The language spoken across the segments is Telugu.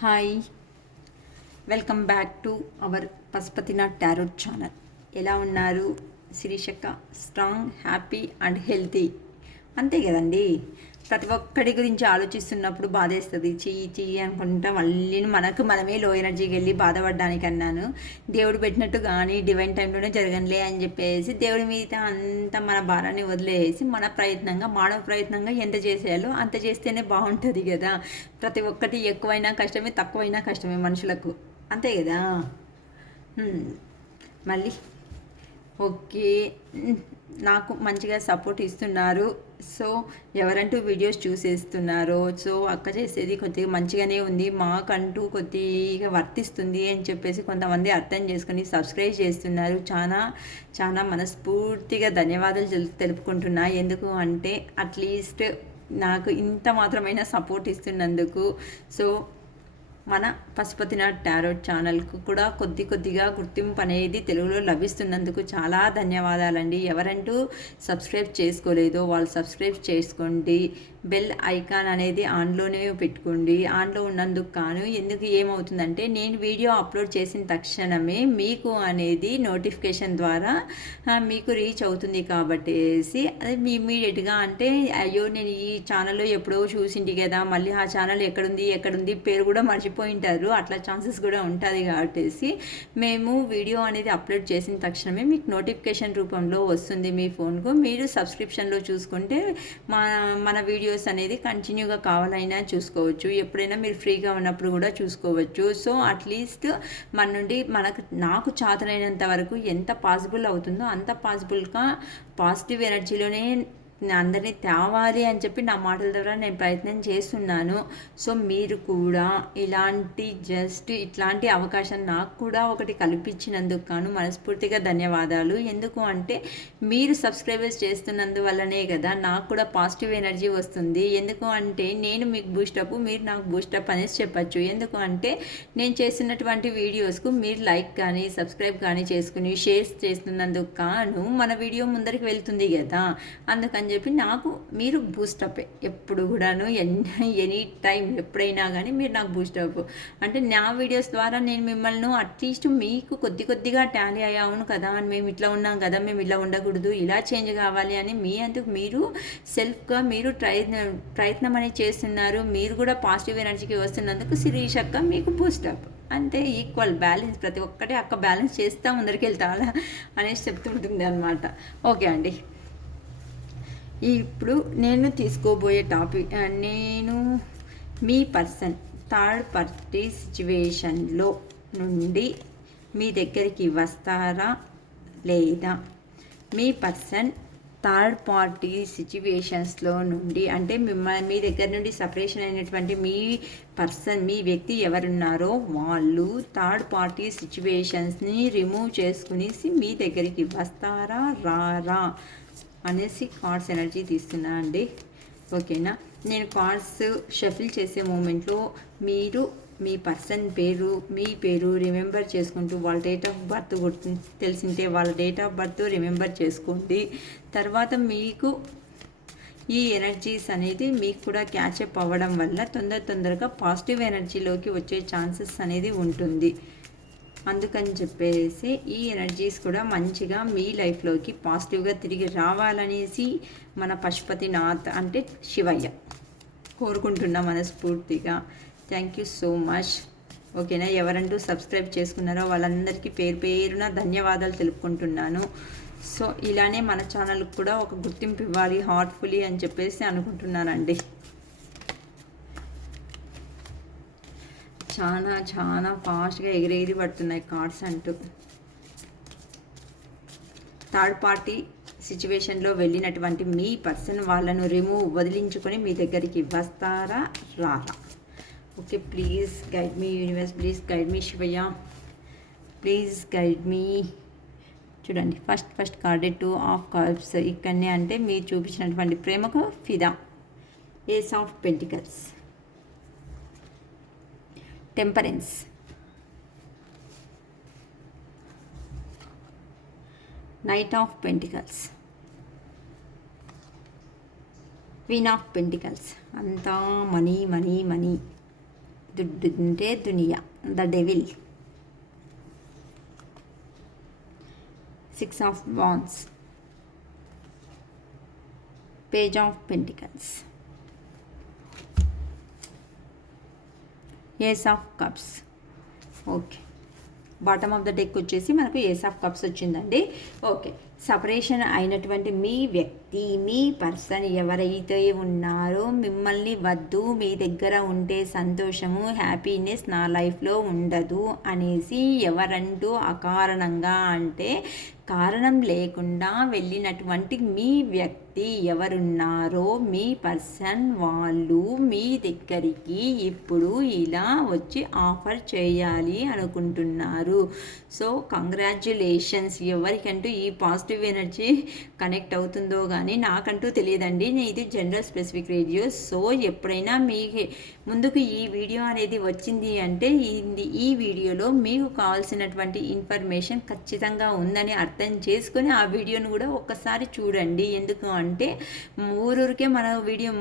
Hi, welcome back to our Pashupatinath tarot channel. ఎలా ఉన్నారు శిరీషక్క? స్ట్రాంగ్, హ్యాపీ అండ్ హెల్తీ, అంతే కదండి. ప్రతి ఒక్కడి గురించి ఆలోచిస్తున్నప్పుడు బాధేస్తుంది. చెయ్యి అనుకుంటా మళ్ళీ మనమే లో ఎనర్జీకి వెళ్ళి బాధపడడానికన్నాను. దేవుడు పెట్టినట్టు కానీ డివైన్ టైంలోనే జరగనులే అని చెప్పేసి దేవుడి మీద అంత మన భారాన్ని వదిలేసి మన ప్రయత్నంగా, మానవ ప్రయత్నంగా ఎంత చేసేయాలో అంత చేస్తేనే బాగుంటుంది కదా. ప్రతి ఒక్కటి ఎక్కువైనా కష్టమే, తక్కువైనా కష్టమే మనుషులకు, అంతే కదా. మళ్ళీ ఓకే, నాకు మంచిగా సపోర్ట్ ఇస్తున్నారు. సో ఎవరంటూ వీడియోస్ చూసేస్తున్నారో, సో అక్క చేసేది కొద్దిగా మంచిగానే ఉంది, మాకంటూ కొద్దిగా వర్తిస్తుంది అని చెప్పేసి కొంతమంది అర్థం చేసుకుని సబ్స్క్రైబ్ చేస్తున్నారు. చాలా చాలా మనస్ఫూర్తిగా ధన్యవాదాలు తెలుపుకుంటున్నా. ఎందుకు అంటే అట్లీస్ట్ నాకు ఇంత మాత్రమైన సపోర్ట్ ఇస్తున్నందుకు. సో మన పశుపతినాథ్ టారోట్ ఛానల్కు కూడా కొద్దిగా గుర్తింపు అనేది తెలుగులో లభిస్తున్నందుకు చాలా ధన్యవాదాలండి. ఎవరంటూ సబ్స్క్రైబ్ చేసుకోలేదో వాళ్ళు సబ్స్క్రైబ్ చేసుకోండి. బెల్ ఐకాన్ అనేది ఆన్లోనే పెట్టుకోండి. ఆన్లో ఉన్నందుకు ఎందుకు ఏమవుతుందంటే నేను వీడియో అప్లోడ్ చేసిన తక్షణమే మీకు అనేది నోటిఫికేషన్ ద్వారా మీకు రీచ్ అవుతుంది. కాబట్టి అది మీ ఇమీడియట్గా అంటే అయ్యో నేను ఈ ఛానల్లో ఎప్పుడో చూసింటి కదా, మళ్ళీ ఆ ఛానల్ ఎక్కడుంది పేరు కూడా మర్చిపోయింటారు, అట్లా ఛాన్సెస్ కూడా ఉంటుంది. కాబట్టి మేము వీడియో అనేది అప్లోడ్ చేసిన తక్షణమే మీకు నోటిఫికేషన్ రూపంలో వస్తుంది మీ ఫోన్కు. మీరు సబ్స్క్రిప్షన్లో చూసుకుంటే మన వీడియోస్ అనేది కంటిన్యూగా కావాలైనా చూసుకోవచ్చు, ఎప్పుడైనా మీరు ఫ్రీగా ఉన్నప్పుడు కూడా చూసుకోవచ్చు. సో అట్లీస్ట్ మన నుండి నాకు చాతనైనంత వరకు ఎంత పాసిబుల్ అవుతుందో అంత పాసిబుల్గా పాజిటివ్ ఎనర్జీలోనే అందరినీ తేవాలి అని చెప్పి నా మాటల ద్వారా నేను ప్రయత్నం చేస్తున్నాను. సో మీరు కూడా ఇట్లాంటి అవకాశం నాకు కూడా ఒకటి కల్పించినందుకు మనస్ఫూర్తిగా ధన్యవాదాలు. ఎందుకు అంటే మీరు సబ్స్క్రైబర్స్ చేస్తున్నందువల్లనే కదా నాకు కూడా పాజిటివ్ ఎనర్జీ వస్తుంది. ఎందుకు అంటే నేను మీకు బూస్టప్, మీరు నాకు బూస్టప్ అనేసి చెప్పచ్చు. ఎందుకు అంటే నేను చేస్తున్నటువంటి వీడియోస్కు మీరు లైక్ కానీ సబ్స్క్రైబ్ కానీ చేసుకుని షేర్స్ చేస్తున్నందుకు మన వీడియో ముందరికి వెళ్తుంది కదా. అందుకని చెప్పి నాకు మీరు బూస్టప్ ఎప్పుడు కూడాను ఎనీ టైం ఎప్పుడైనా కానీ మీరు నాకు బూస్టప్ అంటే నా వీడియోస్ ద్వారా నేను మిమ్మల్ని అట్లీస్ట్ మీకు కొద్దిగా టాలీ అయ్యావును కదా, మేము ఇట్లా ఉన్నాం కదా, మేము ఇలా ఉండకూడదు, ఇలా చేంజ్ కావాలి అని అందుకు మీరు సెల్ఫ్గా మీరు ప్రయత్నం అనేది చేస్తున్నారు. మీరు కూడా పాజిటివ్ ఎనర్జీకి వస్తున్నందుకు శిరీష్ అక్క మీకు బూస్టప్, అంతే. ఈక్వల్ బ్యాలెన్స్, ప్రతి ఒక్కటి అక్క బ్యాలెన్స్ చేస్తా ముందరికి వెళ్తా అనేసి చెప్తుంటుంది అనమాట. ఓకే అండి, ఇప్పుడు నేను తీసుకోబోయే టాపిక్, నేను మీ పర్సన్ థర్డ్ పార్టీ సిచ్యువేషన్లో నుండి మీ దగ్గరికి వస్తారా లేదా? మీ పర్సన్ థర్డ్ పార్టీ సిచ్యువేషన్స్లో నుండి అంటే మీ దగ్గర నుండి సపరేషన్ అయినటువంటి మీ వ్యక్తి ఎవరున్నారో వాళ్ళు థర్డ్ పార్టీ సిచ్యువేషన్స్ని రిమూవ్ చేసుకుని మీ దగ్గరికి వస్తారా రారా అనేసి కార్డ్స్ ఎనర్జీ తీస్తున్నా అండి. ఓకేనా, నేను కార్డ్స్ షఫిల్ చేసే మూమెంట్లో మీరు మీ పర్సన్ పేరు, మీ పేరు రిమెంబర్ చేసుకుంటూ వాళ్ళ డేట్ ఆఫ్ బర్త్ తెలిసింటే వాళ్ళ డేట్ ఆఫ్ బర్త్ రిమెంబర్ చేసుకోండి. తర్వాత మీకు ఈ ఎనర్జీస్ అనేది మీకు కూడా క్యాచప్ అవ్వడం వల్ల తొందరగా పాజిటివ్ ఎనర్జీలోకి వచ్చే ఛాన్సెస్ అనేది ఉంటుంది. అందుకని చెప్పేసి ఈ ఎనర్జీస్ కూడా మంచిగా మీ లైఫ్లోకి పాజిటివ్గా తిరిగి రావాలనేసి మన పశుపతినాథ్ అంటే శివయ్య కోరుకుంటున్నా మనస్ఫూర్తిగా. Thank you so much. ఓకేనా, ఎవరంటూ సబ్స్క్రైబ్ చేసుకున్నారో వాళ్ళందరికీ పేరున ధన్యవాదాలు తెలుపుకుంటున్నాను. సో ఇలానే మన ఛానల్కి కూడా ఒక గుర్తింపు ఇవ్వాలి హార్ట్ఫుల్లీ అని చెప్పేసి అనుకుంటున్నానండి. చాలా ఫాస్ట్గా ఎగిరెగిరి పడుతున్నాయి కార్డ్స్ అంటూ. థర్డ్ పార్టీ సిచ్యువేషన్లో వెళ్ళినటువంటి మీ పర్సన్ వాళ్ళను వదిలించుకొని మీ దగ్గరికి వస్తారా రారా? Okay, please guide me universe, please guide me Shivayya, please guide me. చూడండి, ఫస్ట్ కార్డ్ 2 ఆఫ్ కప్స్. ఇక్కడనే అంటే మీరు చూపించినటువంటి ప్రేమకు ఫిదా. Ace of pentacles, temperance, knight of pentacles, queen of pentacles. అంతా మనీ. దుడ్డు అంటే దునియా, the devil, 6 of wands, page of pentacles, ace of cups. Okay, bottom of the deck వచ్చేసి మనకు ఏస్ ఆఫ్ కప్స్ వచ్చిందండి. ఓకే, సపరేషన్ అయినటువంటి మీ వ్యక్తి, మీ పర్సన్ ఎవరైతే ఉన్నారో మిమ్మల్ని వద్దు, మీ దగ్గర ఉంటే సంతోషము, హ్యాపీనెస్ నా లైఫ్లో ఉండదు అనేసి ఎవరంటూ అకారణంగా అంటే కారణం లేకుండా వెళ్ళినటువంటి మీ వ్యక్తి ఎవరున్నారో మీ పర్సన్ వాళ్ళు మీ దగ్గరికి ఇప్పుడు ఇలా వచ్చి ఆఫర్ చేయాలి అనుకుంటున్నారు. So congratulations. ఎవరికంటూ ఈ పాజిటివ్ ఎనర్జీ కనెక్ట్ అవుతుందో కానీ నాకంటూ తెలియదండి. ఇది జనరల్ స్పెసిఫిక్ రేడియో. సో ఎప్పుడైనా మీ ముందుకు ఈ వీడియో అనేది వచ్చింది అంటే ఈ వీడియోలో మీకు కావాల్సినటువంటి ఇన్ఫర్మేషన్ ఖచ్చితంగా ఉందని అర్థం చేసుకొని ఆ వీడియోను కూడా ఒక్కసారి చూడండి. ఎందుకు అంటే ఊరూరికే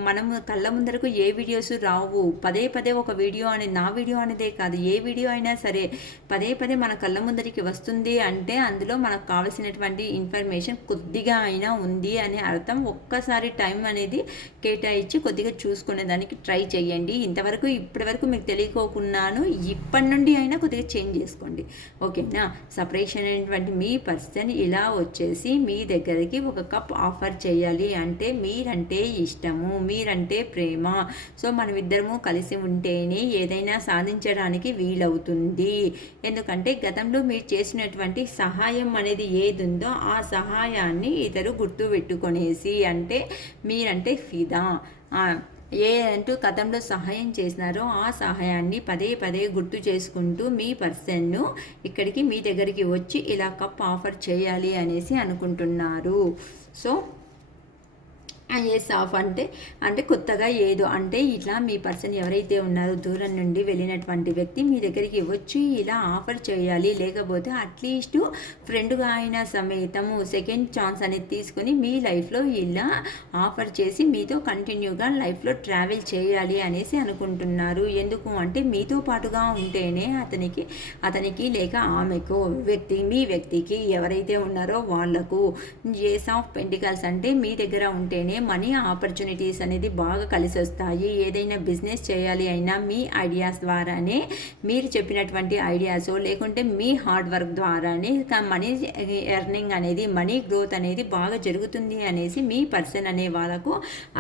మనం కళ్ళ ముందరకు ఏ వీడియోస్ రావు. పదే పదే ఒక వీడియో అనేది, నా వీడియో అనేదే కాదు, ఏ వీడియో అయినా సరే పదే పదే మన కళ్ళ ముందరికి వస్తుంది అంటే అందులో మనకు కావాల్సినటువంటి ఇన్ఫర్మేషన్ కొద్దిగా అయినా ఉంది అని అర్థం. ఒక్కసారి టైం అనేది కేటాయించి కొద్దిగా చూసుకునే దానికి ట్రై చేయండి. ఇప్పటివరకు మీకు తెలియకోకున్నాను, ఇప్పటి నుండి అయినా కొద్దిగా చేంజ్ చేసుకోండి. ఓకేనా? సపరేషన్ అయినటువంటి మీ పర్సన్ ఇలా వచ్చేసి మీ దగ్గరికి ఒక కప్ ఆఫర్ చేయాలి అంటే మీరంటే ఇష్టము, మీరంటే ప్రేమ. సో మనమిద్దరము కలిసి ఉంటేనే ఏదైనా సాధించడానికి వీలవుతుంది. ఎందుకంటే గతంలో మీరు చేసినటువంటి సహాయం అనేది ఏది ఉందో ఆ సహాయాన్ని ఇతరు గుర్తు పెట్టుకొనేసి అంటే మీరంటే ఫిదా అంటూ గతంలో సహాయం చేసినారో ఆ సహాయాన్ని పదే పదే గుర్తు చేసుకుంటూ మీ పర్సన్ను ఇక్కడికి మీ దగ్గరికి వచ్చి ఇలా కప్ ఆఫర్ చేయాలి అనేసి అనుకుంటున్నారు. సో ఏస్ ఆఫ్ అంటే కొత్తగా ఏదో అంటే ఇట్లా మీ పర్సన్ ఎవరైతే ఉన్నారో దూరం నుండి వెళ్ళినటువంటి వ్యక్తి మీ దగ్గరికి వచ్చి ఇలా ఆఫర్ చేయాలి, లేకపోతే అట్లీస్ట్ ఫ్రెండ్గా అయినా సమేతము సెకండ్ ఛాన్స్ అనేది తీసుకొని మీ లైఫ్లో ఇలా ఆఫర్ చేసి మీతో కంటిన్యూగా లైఫ్లో ట్రావెల్ చేయాలి అనేసి అనుకుంటున్నారు. ఎందుకు అంటే మీతో పాటుగా ఉంటేనే అతనికి లేక ఆమెకు మీ వ్యక్తికి ఎవరైతే ఉన్నారో వాళ్లకు ఏస్ ఆఫ్ పెంటికల్స్ అంటే మీ దగ్గర ఉంటేనే మనీ ఆపర్చునిటీస్ అనేది బాగా కలిసి వస్తాయి. ఏదైనా బిజినెస్ చేయాలి అయినా మీ ఐడియాస్ ద్వారానే, మీరు చెప్పినటువంటి ఐడియాస్ లేకుంటే మీ హార్డ్ వర్క్ ద్వారానే మనీ ఎర్నింగ్ అనేది, మనీ గ్రోత్ అనేది బాగా జరుగుతుంది అనేసి మీ పర్సన్ అనే వాళ్ళకు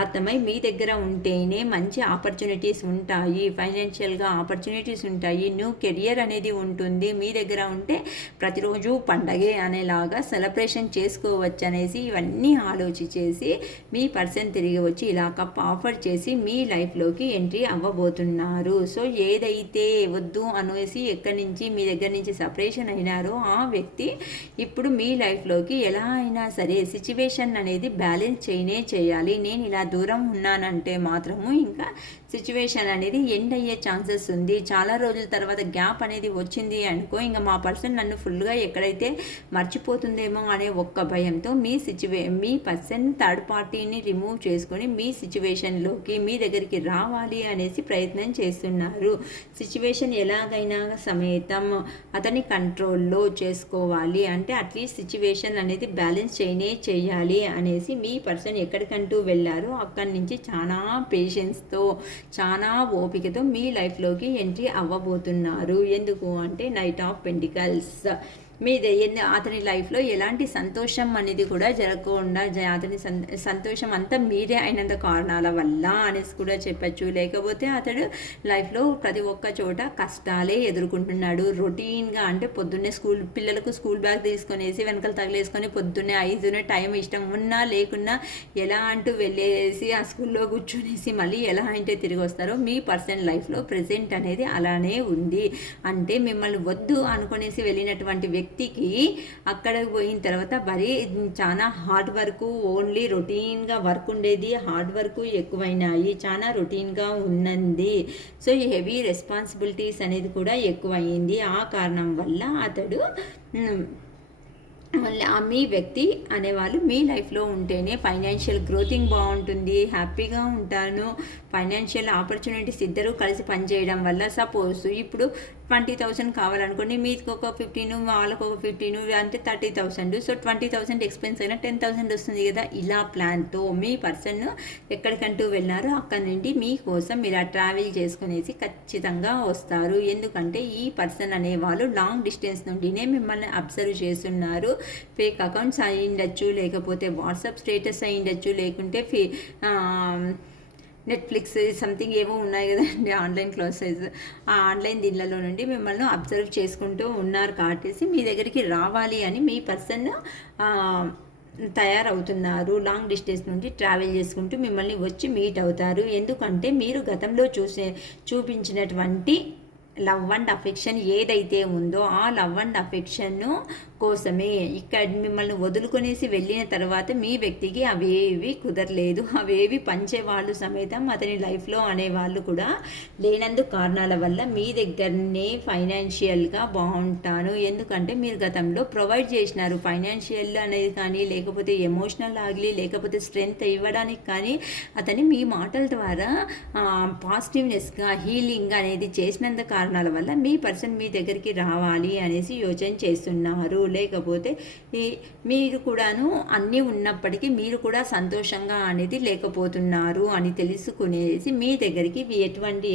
అర్థమై మీ దగ్గర ఉంటేనే మంచి ఆపర్చునిటీస్ ఉంటాయి, ఫైనాన్షియల్గా ఆపర్చునిటీస్ ఉంటాయి, న్యూ కెరియర్ అనేది ఉంటుంది. మీ దగ్గర ఉంటే ప్రతిరోజు పండగే అనేలాగా సెలబ్రేషన్ చేసుకోవచ్చు అనేసి ఇవన్నీ ఆలోచించేసి మీ పర్సన్ తిరిగి వచ్చి ఇలా కప్ ఆఫర్ చేసి మీ లైఫ్లోకి ఎంట్రీ అవ్వబోతున్నారు. సో ఏదైతే వద్దు అనేసి ఎక్కడి నుంచి మీ దగ్గర నుంచి సపరేషన్ అయినారో ఆ వ్యక్తి ఇప్పుడు మీ లైఫ్లోకి ఎలా అయినా సరే సిచ్యువేషన్ అనేది బ్యాలెన్స్ చేయాలి. నేను ఇలా దూరం ఉన్నానంటే మాత్రము ఇంకా సిచ్యువేషన్ అనేది ఎండ్ అయ్యే ఛాన్సెస్ ఉంది. చాలా రోజుల తర్వాత గ్యాప్ అనేది వచ్చింది అనుకో, ఇంకా మా పర్సన్ నన్ను ఫుల్గా ఎక్కడైతే మర్చిపోతుందేమో అనే ఒక్క భయంతో మీ పర్సన్ థర్డ్ పార్టీని రిమూవ్ చేసుకొని మీ సిచ్యువేషన్లోకి మీ దగ్గరికి రావాలి అనేసి ప్రయత్నం చేస్తున్నారు. సిచ్యువేషన్ ఎలాగైనా సమేతం అతని కంట్రోల్లో చేసుకోవాలి అంటే అట్లీస్ట్ సిచ్యువేషన్ అనేది బ్యాలెన్స్ చేయాలి అనేసి మీ పర్సన్ ఎక్కడికంటూ వెళ్ళారో అక్కడి నుంచి చాలా పేషెన్స్తో చాలా ఓపికతో మీ లైఫ్లోకి ఎంట్రీ అవ్వబోతున్నారు. ఎందుకు అంటే నైట్ ఆఫ్ పెంటికల్స్ అతని లైఫ్లో ఎలాంటి సంతోషం అనేది కూడా జరగకుండా అతని సంతోషం అంతా మీరే అయినంత కారణాల వల్ల అనేసి కూడా చెప్పచ్చు. లేకపోతే అతడు లైఫ్లో ప్రతి ఒక్క చోట కష్టాలే ఎదుర్కొంటున్నాడు. రొటీన్గా అంటే పొద్దున్నే పిల్లలకు స్కూల్ బ్యాగ్ తీసుకొనేసి వెనకాల తగిలేసుకొని పొద్దున్నే 5 టైం ఇష్టం ఉన్నా లేకున్నా ఎలా అంటూ వెళ్ళేసి ఆ స్కూల్లో కూర్చొనేసి మళ్ళీ ఎలా అంటే తిరిగి వస్తారో మీ పర్సన్ లైఫ్లో ప్రెజెంట్ అనేది అలానే ఉంది. అంటే మిమ్మల్ని వద్దు అనుకునేసి వెళ్ళినటువంటి వ్యక్తికి అక్కడికి పోయిన తర్వాత మరీ చాలా హార్డ్ వర్క్, ఓన్లీ రొటీన్గా వర్క్ ఉండేది, హార్డ్ వర్క్ ఎక్కువైనాయి, చాలా రొటీన్గా ఉన్నది. సో ఈ హెవీ రెస్పాన్సిబిలిటీస్ అనేది కూడా ఎక్కువైంది. ఆ కారణం వల్ల అతడు మళ్ళీ మీ వ్యక్తి అనేవాళ్ళు మీ లైఫ్లో ఉంటేనే ఫైనాన్షియల్ గ్రోతింగ్ బాగుంటుంది, హ్యాపీగా ఉంటాను. ఫైనాన్షియల్ ఆపర్చునిటీస్ ఇద్దరు కలిసి పనిచేయడం వల్ల సపోజ్ ఇప్పుడు 20,000 కావాలనుకోండి, మీకు ఒక 15, వాళ్ళకు ఒక 15 అంటే 30,000. సో 20,000 ఎక్స్పెన్స్ అయినా 10,000 వస్తుంది కదా. ఇలా ప్లాన్తో మీ పర్సన్ ఎక్కడికంటూ వెళ్ళారో అక్కడ నుండి మీకోసం మీరు ట్రావెల్ చేసుకునేసి ఖచ్చితంగా వస్తారు. ఎందుకంటే ఈ పర్సన్ అనేవాళ్ళు లాంగ్ డిస్టెన్స్ నుండినే మిమ్మల్ని అబ్జర్వ్ చేస్తున్నారు. ఫేక్ అకౌంట్స్ అయి ఉండొచ్చు, లేకపోతే వాట్సాప్ స్టేటస్ అయి ఉండొచ్చు, లేకుంటే నెట్ఫ్లిక్స్ సంథింగ్ ఏవో ఉన్నాయి కదండి ఆన్లైన్ క్లాసెస్. ఆ ఆన్లైన్ దీనిలలో నుండి మిమ్మల్ని అబ్జర్వ్ చేసుకుంటూ ఉన్నారు కాబట్టి మీ దగ్గరికి రావాలి అని మీ పర్సన్ తయారవుతున్నారు. లాంగ్ డిస్టెన్స్ నుండి ట్రావెల్ చేసుకుంటూ మిమ్మల్ని వచ్చి మీట్ అవుతారు. ఎందుకంటే మీరు గతంలో చూపించినటువంటి లవ్ అండ్ అఫెక్షన్ ఏదైతే ఉందో ఆ లవ్ అండ్ అఫెక్షన్ కోసమే ఇక్కడ మిమ్మల్ని వదులుకొనేసి వెళ్ళిన తర్వాత మీ వ్యక్తికి అవేవి కుదరలేదు, అవేవి పంచేవాళ్ళు సಮೇతం అతని లైఫ్లో అనేవాళ్ళు కూడా లేనందు కారణాల వల్ల మీ దగ్గరనే ఫైనాన్షియల్గా బాగుంటాను. ఎందుకంటే మీరు గతంలో ప్రొవైడ్ చేసినారు ఫైనాన్షియల్ అనేది కానీ, లేకపోతే ఎమోషనల్ ఆగి, లేకపోతే స్ట్రెంగ్త్ ఇవ్వడానికి కానీ అతని మీ మాటల ద్వారా పాజిటివ్నెస్గా హీలింగ్ అనేది చేసినంత కారణాల వల్ల మీ పర్సన్ మీ దగ్గరికి రావాలి అనేసి యోచన చేస్తున్నారు. లేకపోతే మీరు కూడాను అన్నీ ఉన్నప్పటికీ మీరు కూడా సంతోషంగా అనేది లేకపోతున్నారు అని తెలుసుకునేసి మీ దగ్గరికి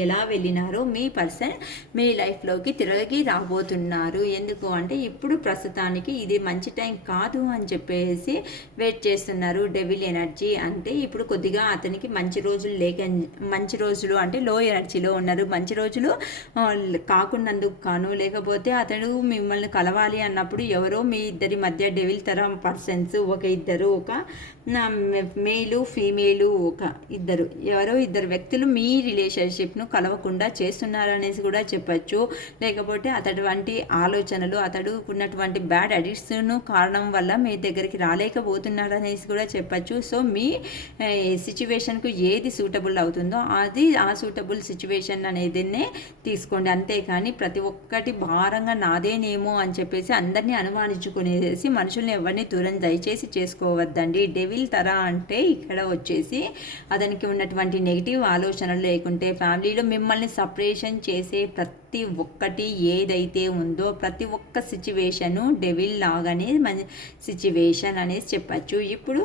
ఎలా వెళ్ళినారో మీ పర్సన్ మీ లైఫ్లోకి తిరిగి రాబోతున్నారు. ఎందుకు అంటే ఇప్పుడు ప్రస్తుతానికి ఇది మంచి టైం కాదు అని చెప్పేసి వెయిట్ చేస్తున్నారు. డెవిల్ ఎనర్జీ అంటే ఇప్పుడు కొద్దిగా అతనికి మంచి రోజులు అంటే లో ఎనర్జీలో ఉన్నారు. మంచి రోజులు కాకున్నందుకు కాను, లేకపోతే అతడు మిమ్మల్ని కలవాలి అన్నప్పుడు ఎవరో మీ ఇద్దరి మధ్య డెవిల్ తరం పర్సన్స్ ఒక మేలు ఫీమేలు ఎవరో ఇద్దరు వ్యక్తులు మీ రిలేషన్షిప్ను కలవకుండా చేస్తున్నారనేసి కూడా చెప్పచ్చు. లేకపోతే అతడి ఆలోచనలు అతడు ఉన్నటువంటి బ్యాడ్ అడిక్ట్స్ను కారణం వల్ల మీ దగ్గరికి రాలేకపోతున్నాడు అనేసి కూడా చెప్పచ్చు. సో మీ సిచ్యువేషన్కు ఏది సూటబుల్ అవుతుందో అది ఆ సూటబుల్ సిచ్యువేషన్ అనేదినే తీసుకోండి. అంతేకాని ప్రతి ఒక్కటి భారంగా నాదేనేమో అని చెప్పేసి అందరినీ అనుమానించుకునేసి మనుషుల్ని ఎవరిని దూరం దయచేసి చేసుకోవద్దండి. డెవిల్ తర అంటే ఇక్కడ వచ్చేసి అతనికి ఉన్నటువంటి నెగిటివ్ ఆలోచనలు, లేకుంటే ఫ్యామిలీలో మిమ్మల్ని సపరేషన్ చేసే ప్రతి ఒక్కటి ఏదైతే ఉందో ప్రతి ఒక్క సిచ్యువేషను డెవిల్ లాగానే మన సిచ్యువేషన్ అనేసి చెప్పచ్చు. ఇప్పుడు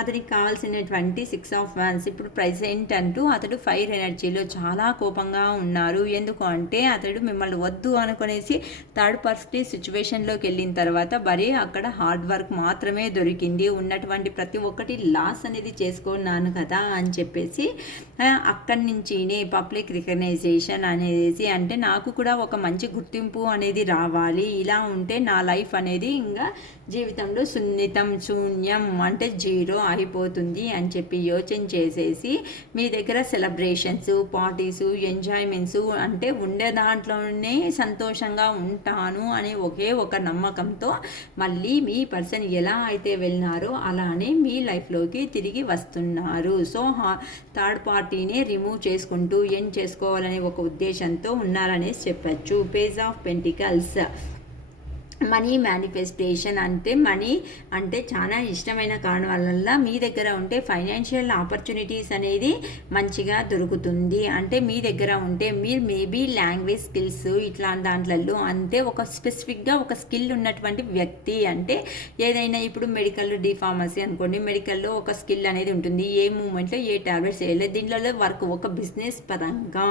అతనికి కావాల్సినటువంటి 6 ఆఫ్ వాండ్స్ ఇప్పుడు ప్రెజెంట్ అంటూ అతడు ఫైర్ ఎనర్జీలో చాలా కోపంగా ఉన్నారు. ఎందుకు అంటే అతడు మిమ్మల్ని వద్దు అనుకునేసి థర్డ్ పర్సన్ సిచ్యువేషన్లోకి వెళ్ళిన తర్వాత అక్కడ హార్డ్ వర్క్ మాత్రమే దొరికింది. ఉన్నటువంటి ప్రతి ఒక్కటి లాస్ అనేది చేసుకున్నాను కదా అని చెప్పేసి అక్కడి నుంచినే పబ్లిక్ రికగ్నైజేషన్ అనేది అంటే నాకు కూడా ఒక మంచి గుర్తింపు అనేది రావాలి, ఇలా ఉంటే నా లైఫ్ అనేది ఇంకా జీవితంలో శూన్యం అంటే 0 అయిపోతుంది అని చెప్పి యోచన చేసేసి మీ దగ్గర సెలబ్రేషన్స్, పార్టీసు, ఎంజాయ్మెంట్స్ అంటే ఉండే దాంట్లోనే సంతోషంగా ఉంటాను అనే ఒక నమ్మకంతో మళ్ళీ మీ పర్సన్ ఎలా అయితే వెళ్ళినారో అలానే మీ లైఫ్లోకి తిరిగి వస్తున్నారు. సో థర్డ్ పార్టీని రిమూవ్ చేసుకుంటూ ఎండ్ చేసుకోవాలనే ఒక ఉద్దేశంతో ఉన్నారనేసి చెప్పచ్చు. Page of pentacles money manifestation అంటే మనీ అంటే చాలా ఇష్టమైన కారణం వల్ల మీ దగ్గర ఉంటే ఫైనాన్షియల్ ఆపర్చునిటీస్ అనేది మంచిగా దొరుకుతుంది. అంటే మీ దగ్గర ఉంటే మీరు మేబీ లాంగ్వేజ్ స్కిల్స్ ఇట్లాంటి దాంట్లలో అంటే ఒక స్పెసిఫిక్గా ఒక స్కిల్ ఉన్నటువంటి వ్యక్తి అంటే ఏదైనా ఇప్పుడు మెడికల్ ఫార్మసీ అనుకోండి, మెడికల్లో ఒక స్కిల్ అనేది ఉంటుంది. ఏ మూమెంట్లో ఏ టాబ్లెట్స్ వేయలేదు, దీంట్లో ఒక బిజినెస్ పరంగా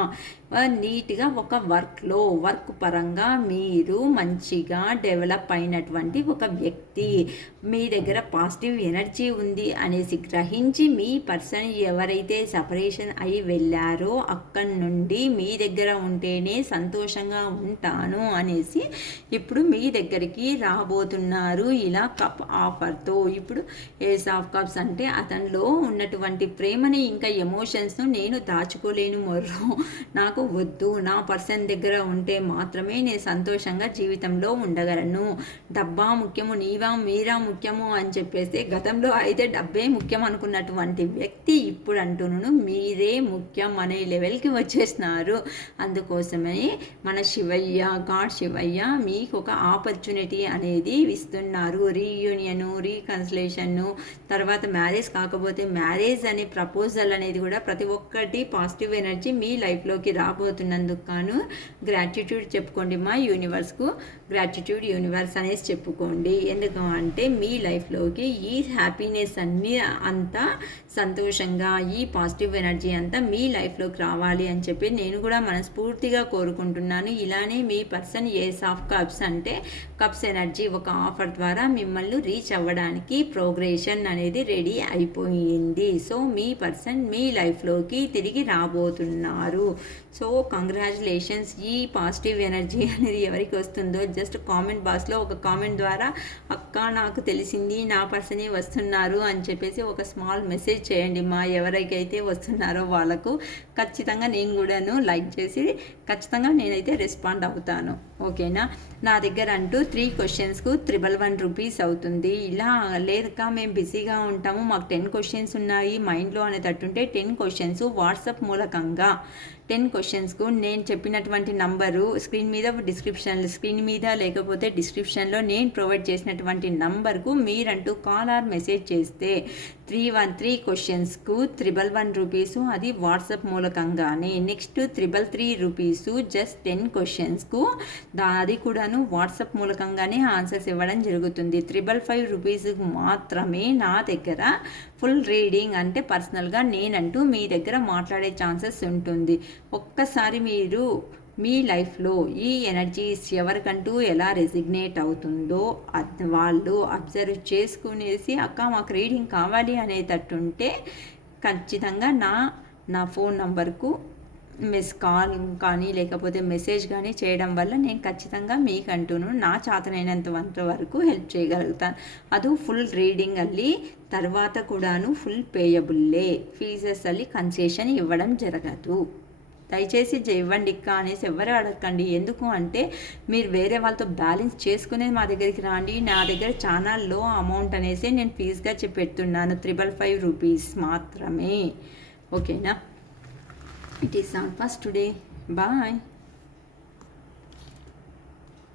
నీట్గా ఒక వర్క్ పరంగా మీరు మంచిగా డెవలప్ అయినటువంటి ఒక వ్యక్తి. మీ దగ్గర పాజిటివ్ ఎనర్జీ ఉంది అనేసి గ్రహించి మీ పర్సన్ ఎవరైతే సపరేషన్ అయి వెళ్ళారో అక్కడి నుండి మీ దగ్గర ఉంటేనే సంతోషంగా ఉంటాను అనేసి ఇప్పుడు మీ దగ్గరికి రాబోతున్నారు ఇలా కప్ ఆఫర్తో. ఇప్పుడు ఏస్ ఆఫ్ కప్స్ అంటే అతనిలో ఉన్నటువంటి ప్రేమని ఇంకా ఎమోషన్స్ను నేను దాచుకోలేను, నాకు వద్దు, నా పర్సన్ దగ్గర ఉంటే మాత్రమే నేను సంతోషంగా జీవితంలో ఉండగలను. డబ్బా ముఖ్యము నీవా మీరా ముఖ్యము అని చెప్పేసి గతంలో అయితే డబ్బే ముఖ్యం అనుకున్నటువంటి వ్యక్తి ఇప్పుడు అంటున్నాను మీరే ముఖ్యం అనే లెవెల్కి వచ్చేసినారు. అందుకోసమని మన శివయ్య గాడ్ శివయ్య మీకు ఒక ఆపర్చునిటీ అనేది ఇస్తున్నారు. రీయూనియను, రీకన్సిలేషను, తర్వాత మ్యారేజ్ కాకపోతే మ్యారేజ్ అనే ప్రపోజల్ అనేది కూడా ప్రతి ఒక్కటి పాజిటివ్ ఎనర్జీ మీ లైఫ్లోకి రాబోతున్నందుకు గాను గ్రాటిట్యూడ్ చెప్పుకోండి మా యూనివర్స్కు. గ్రాటిట్యూడ్ యూనివర్స్ అనేసి చెప్పుకోండి. ఎందుకు అంటే మీ లైఫ్లోకి ఈ హ్యాపీనెస్ అన్నీ అంతా సంతోషంగా ఈ పాజిటివ్ ఎనర్జీ అంతా మీ లైఫ్లోకి రావాలి అని చెప్పి నేను కూడా మనస్ఫూర్తిగా కోరుకుంటున్నాను. ఇలానే మీ పర్సన్ ఏస్ ఆఫ్ కప్స్ అంటే కప్స్ ఎనర్జీ ఒక ఆఫర్ ద్వారా మిమ్మల్ని రీచ్ అవ్వడానికి ప్రోగ్రెషన్ అనేది రెడీ అయిపోయింది. సో మీ పర్సన్ మీ లైఫ్లోకి తిరిగి రాబోతున్నారు. So congratulations. ఈ పాజిటివ్ ఎనర్జీ అనేది ఎవరికి వస్తుందో జస్ట్ కామెంట్ బాక్స్లో ఒక కామెంట్ ద్వారా అక్క నాకు తెలిసింది నా పర్సనే వస్తున్నారు అని చెప్పేసి ఒక స్మాల్ మెసేజ్ చేయండి మా. ఎవరికైతే వస్తున్నారో వాళ్ళకు ఖచ్చితంగా నేను కూడాను లైక్ చేసి ఖచ్చితంగా నేనైతే రెస్పాండ్ అవుతాను. ఓకేనా. నా దగ్గర అంటూ 3 క్వశ్చన్స్కు 111 రూపీస్ అవుతుంది. ఇలా లేదక మేము బిజీగా ఉంటాము మాకు 10 క్వశ్చన్స్ ఉన్నాయి మైండ్లో అనేటట్టుంటే 10 క్వశ్చన్స్ వాట్సాప్ మూలకంగా 10 క్వశ్చన్స్కు నేను చెప్పినటువంటి నంబరు స్క్రీన్ మీద లేకపోతే డిస్క్రిప్షన్లో నేను ప్రొవైడ్ చేసినటువంటి నంబర్కు మీరంటూ కాల్ ఆర్ మెసేజ్ చేస్తే 313 క్వశ్చన్స్కు 111 రూపీస్ అది వాట్సాప్ మూలకంగానే. నెక్స్ట్ 333 రూపీస్ జస్ట్ 10 క్వశ్చన్స్కు అది కూడాను వాట్సాప్ మూలకంగానే ఆన్సర్స్ ఇవ్వడం జరుగుతుంది. 555 రూపీస్ మాత్రమే నా దగ్గర ఫుల్ రీడింగ్ అంటే పర్సనల్గా నేనంటూ మీ దగ్గర మాట్లాడే ఛాన్సెస్ ఉంటుంది. ఒక్కసారి మీరు మీ లైఫ్లో ఈ ఎనర్జీస్ ఎవరికంటూ ఎలా రెసిగ్నేట్ అవుతుందో వాళ్ళు అబ్జర్వ్ చేసుకునేసి అక్క మాకు రీడింగ్ కావాలి అనేటట్టుంటే ఖచ్చితంగా నా ఫోన్ నంబర్కు మిస్ కాల్ కానీ లేకపోతే మెసేజ్ కానీ చేయడం వల్ల నేను ఖచ్చితంగా మీకంటూను నా చేతనైనంత వరకు హెల్ప్ చేయగలుగుతాను. ಅದು ఫుల్ రీడింగ్ ಅಲ್ಲಿ తర్వాత కూడాను ఫుల్ పేయబుల్లే. ఫీజెస్ ಅಲ್ಲಿ కన్సెషన్ ఇవ్వడం జరగదు. దయచేసి ఇవ్వండి అనేసి ఎవరు అడగండి. ఎందుకు అంటే మీరు వేరే వాళ్ళతో బ్యాలెన్స్ చేసుకునే మా దగ్గరికి రాండి. నా దగ్గర చాలా లో అమౌంట్ అనేసి నేను ఫీజుగా పెడుతున్నాను 555 రూపీస్ మాత్రమే. ఓకేనా. It is all for today. Bye.